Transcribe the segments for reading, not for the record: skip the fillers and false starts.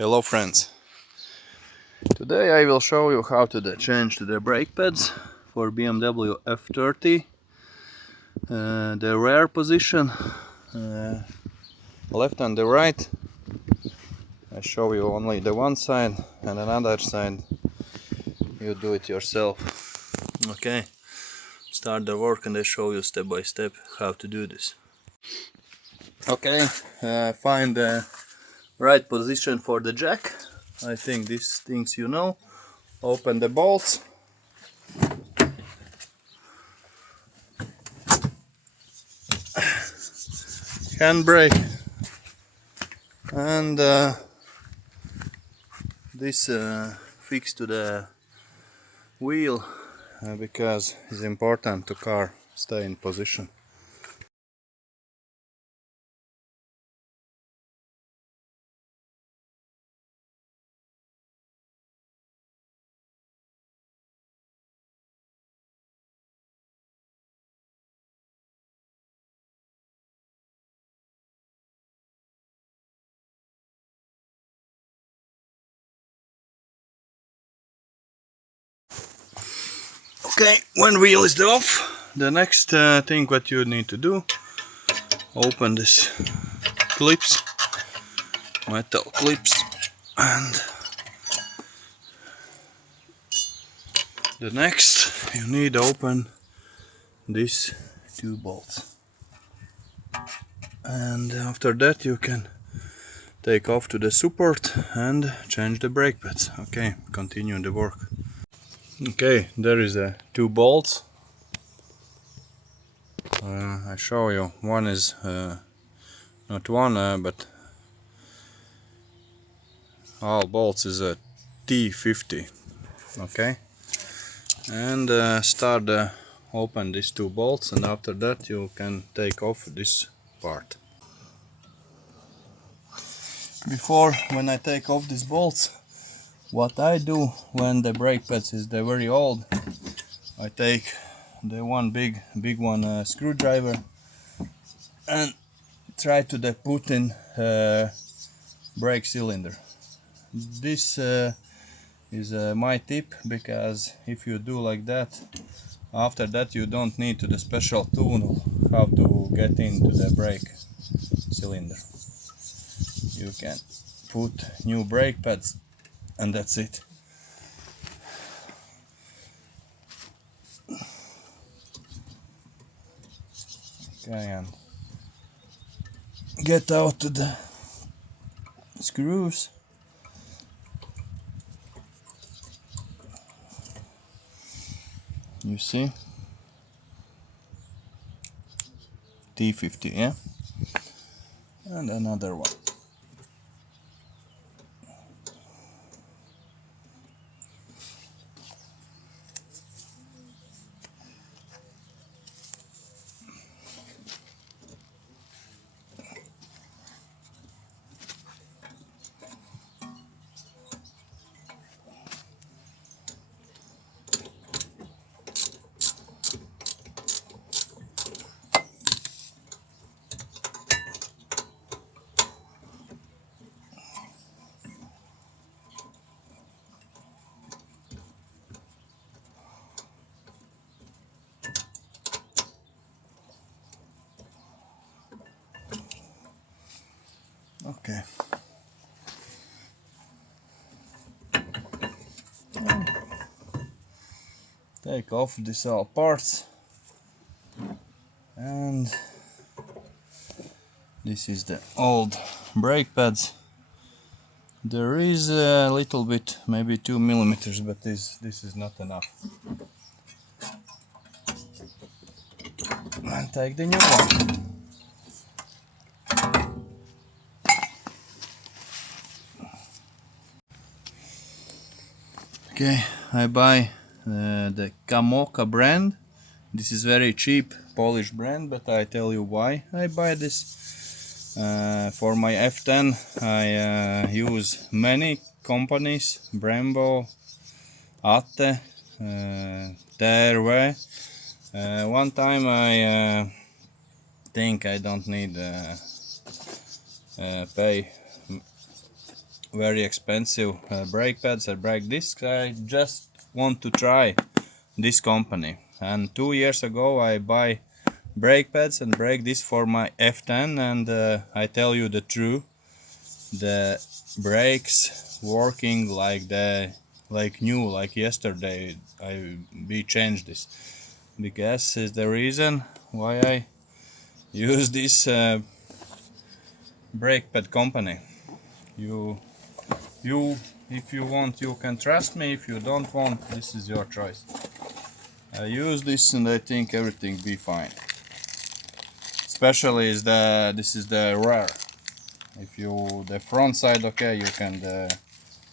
Hello friends, today I will show you how to change the brake pads for BMW F30, the rear position, left and the right. I show you only the one side, and another side you do it yourself. Okay, start the work and I show you step by step how to do this. Okay, find the right position for the jack. I think these things you know. Open the bolts. Handbrake. And this fixed to the wheel because it's important to car stay in position. Okay, one wheel is off. The next thing what you need to do, open this clips, metal clips, and the next you need to open these two bolts, and after that you can take off to the support and change the brake pads. Okay, continue the work. Okay, there is two bolts. I show you. One is not one, but all bolts is a T50. Okay, and start open these two bolts, and after that you can take off this part. Before, when I take off these bolts, what I do when the brake pads is very old, I take the one big one screwdriver and try to put in brake cylinder. This is my tip, because if you do like that, after that you don't need the special tool how to get into the brake cylinder. You can put new brake pads and that's it. Okay, and get out the screws. You see, T50, yeah, and another one. Okay. Take off these all parts, and this is the old brake pads. There is a little bit, maybe 2 millimeters, but this is not enough. And take the new one. Okay, I buy the KAMOKA brand. This is very cheap Polish brand, but I tell you why I buy this. For my F10 I use many companies: Brembo, Atte, TRW. One time I think I don't need pay very expensive brake pads and brake discs. I just want to try this company, and 2 years ago I buy brake pads and brake discs for my F10, and I tell you the truth, the brakes working like new, like yesterday. We changed this because is the reason why I use this brake pad company. You if you want, you can trust me. If you don't want, this is your choice. I use this and I think everything be fine. Especially is this is the rear. If you the front side, okay, you can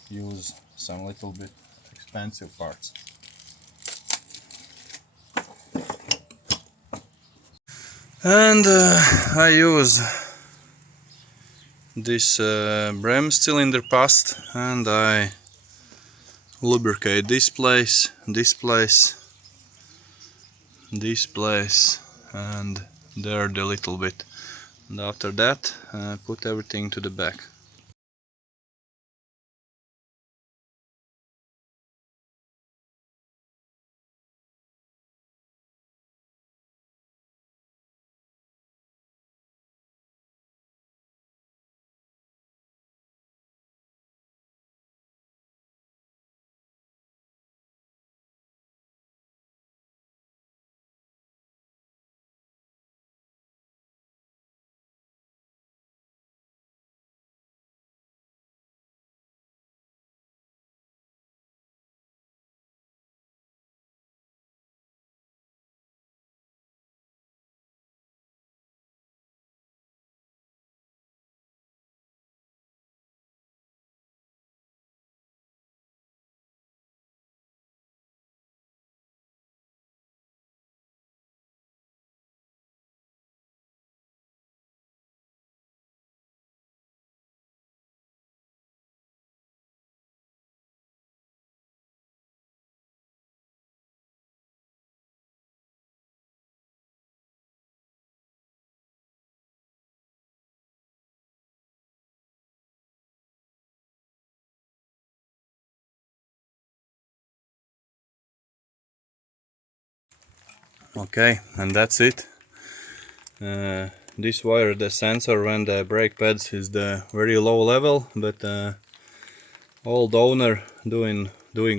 use some little bit expensive parts. And I use this Brem cylinder past, and I lubricate this place, this place, this place, and there the little bit. And after that, put everything to the back. Okay, and that's it. This wire, the sensor when the brake pads is the very low level, but old owner doing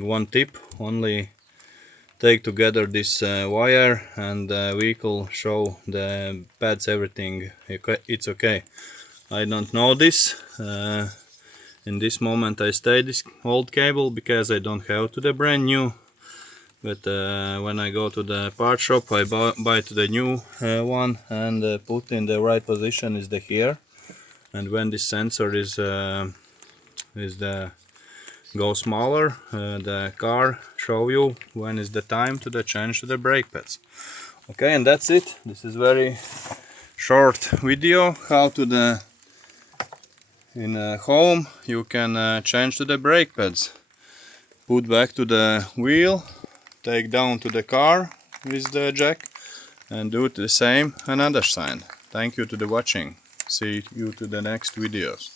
one tip, only take together this wire and the vehicle show the pads everything it's okay. I don't know this. In this moment I stay this old cable because I don't have to the brand new. But when I go to the part shop, I buy to the new one and put in the right position is the here. And when this sensor is the go smaller, the car show you when is the time to the change to the brake pads. Okay, and that's it. This is very short video how to the in home you can change to the brake pads. Put back to the wheel, take down to the car with the jack, and do the same another side. Thank you to the watching. See you to the next videos.